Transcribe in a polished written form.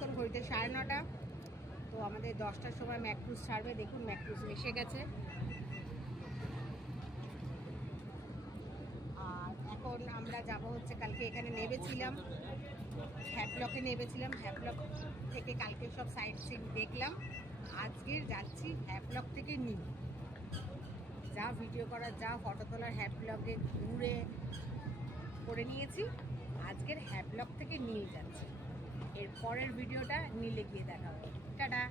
এখন ঘড়িতে 9:30। তো আমাদের 10টার সময় ম্যাক্রুজ ছাড়বে। দেখুন ম্যাক্রুজ এসে গেছে। আর এখন আমরা যাব হচ্ছে, কালকে এখানে নেমেছিলাম, হ্যাভলকে নেমেছিলাম। হ্যাভলক থেকে কালকে সব সাইট সিন দেখলাম। আজকে যাচ্ছি হ্যাভলক থেকে নিউ। যা ভিডিও করার, যা ফটো তোলার হ্যাভলকে ঘুরে করে নিয়েছি। আজকের হ্যাভলক থেকে নিয়ে যাচ্ছি। এর পরের ভিডিওটা নিলে গিয়ে দেখা হবে। টাটা।